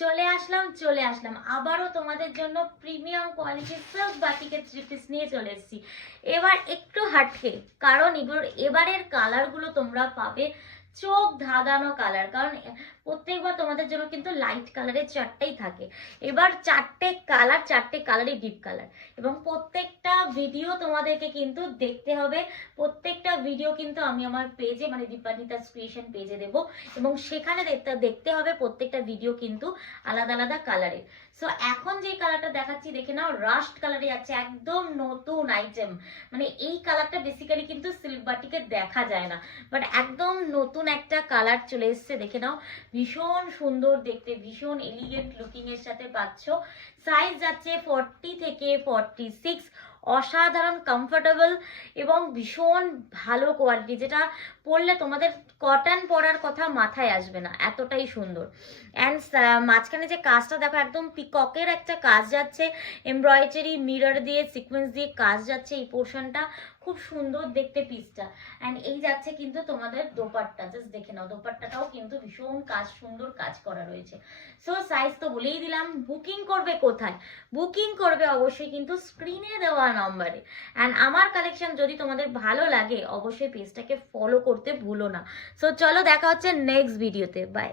চলে আসলাম আবারও তোমাদের জন্য প্রিমিয়াম কোয়ালিটির সিল্ক বাটিকের থ্রি পিস নিয়ে চলে এসেছি। এবার একটু হাটকে, কারণ এবারের কালারগুলো তোমরা পাবে চোখ ধাঁধানো কালার। কারণ প্রত্যেকবার তোমাদের জন্য কিন্তু লাইট কালারের চারটেই থাকে, এবার চারটে কালারই ডিপ কালার। এবং প্রত্যেকটা ভিডিও তোমাদেরকে কিন্তু দেখতে হবে, প্রত্যেকটা ভিডিও কিন্তু আমি আমার পেজে মানে দীপান্বিতাস ক্রিয়েশন পেজে দেবো, এবং সেখানে দেখতে হবে প্রত্যেকটা ভিডিও কিন্তু আলাদা আলাদা কালারের। সো এখন যে কালারটা দেখাচ্ছি দেখে নাও, রাস্ট কালারে যাচ্ছে, একদম নতুন আইটেম। মানে এই কালারটা বেসিক্যালি কিন্তু সিল্ক বাটিকে দেখা যায় না, বাট একদম নতুন একটা কালার চলে এসছে, দেখে নাও। ভীষণ সুন্দর দেখতে, ভীষণ এলিগেন্ট লুকিং এর সাথে পাচ্ছ। সাইজ যাচ্ছে 40 থেকে 46, অসাধারণ কমফোর্টেবল এবং ভীষণ ভালো কোয়ালিটি, যেটা পরলে তোমাদের কটন পরার কথা মাথায় আসবে না, এতটাই সুন্দর। অ্যান্ড মাঝখানে যে কাজটা দেখো, একদম পিককের একটা কাজ যাচ্ছে, এমব্রয়ডারি মিরর দিয়ে সিকোয়েন্স দিয়ে কাজ যাচ্ছে এই পোর্শনটা, খুব সুন্দর দেখতে পিসটা। অ্যান্ড এই যাচ্ছে কিন্তু তোমাদের দোপাট্টা, জাস্ট দেখে নাও, দোপাট্টাটাও কিন্তু ভীষণ সুন্দর কাজ করা রয়েছে। সো সাইজ তো বলেই দিলাম। বুকিং করবে কোথায়? বুকিং করবে অবশ্যই কিন্তু স্ক্রিনে দেওয়া নম্বরে। অ্যান্ড আমার কালেকশন যদি তোমাদের ভালো লাগে অবশ্যই পেজটাকে ফলো করতে ভুলো না। সো চলো, দেখা হচ্ছে নেক্সট ভিডিওতে, বাই।